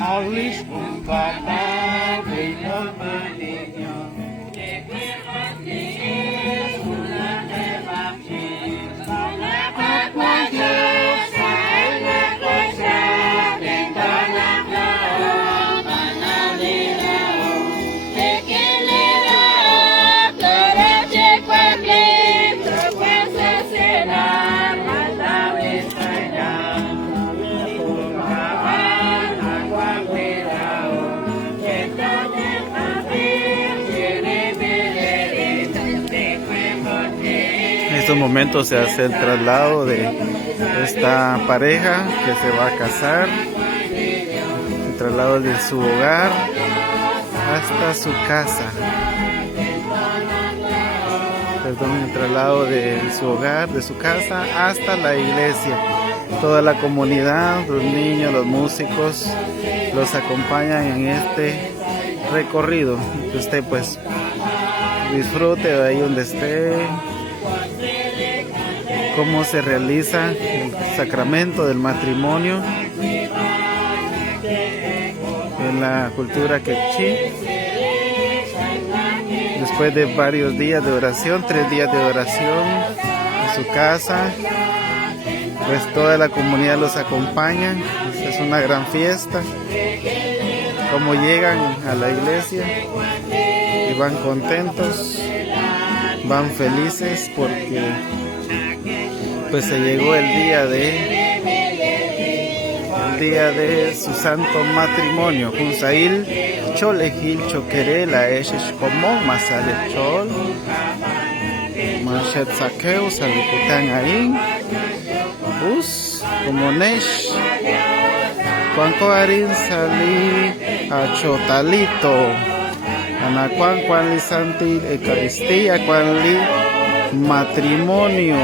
Aulis umpata Bino Maligno En estos momentos se hace el traslado de esta pareja que se va a casar, el traslado de su hogar hasta su casa. Perdón, el traslado de su hogar, de su casa hasta la iglesia. Toda la comunidad, los niños, los músicos, los acompañan en este recorrido. Que usted pues disfrute de ahí donde esté, cómo se realiza el sacramento del matrimonio en la cultura quechí. Después de varios días de oración, 3 días de oración en su casa, pues toda la comunidad los acompaña. Es una gran fiesta. Como llegan a la iglesia y van contentos, van felices porque pues se llegó el día de su santo matrimonio. Junsail Cholejil Choquerela Eshesh como Masale Chol Mashet Saqueo Saliputan ahí Bus como Nesh Cuanco Arin Sali a Chotalito Anacuan Cuan Li Santi Eucaristía Cuan Li matrimonio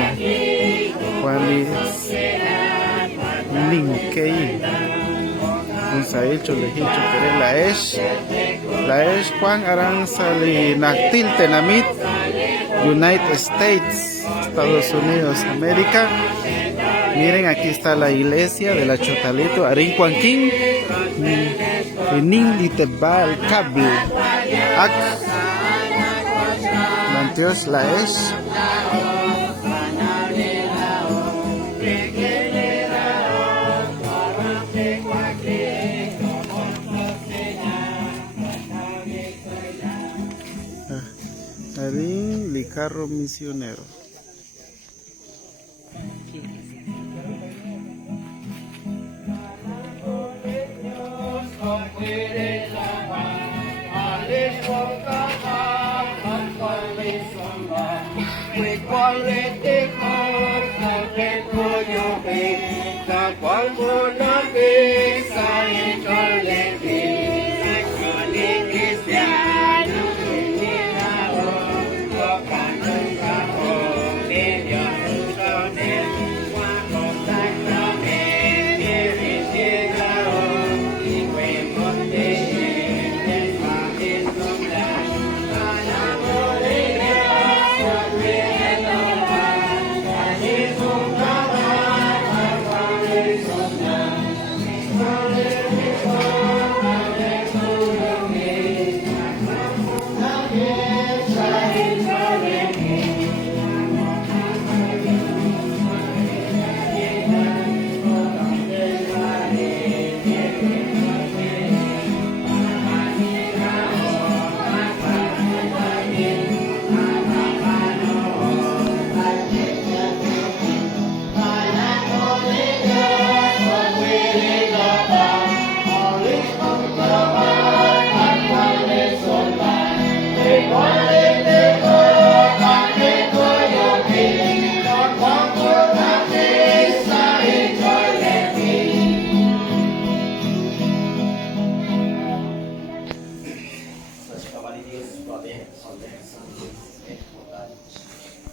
Cuan Li Ninkei Junsail Cholejil Choquerela La Esh Juan Aranzali Naktil Tenamit United States, Estados Unidos, América. Miren, aquí está la iglesia de la Chotalito, Arin Juanquín, Ninditebal Cable, Ak, Mantios La Esh. Arin Licarro Misionero.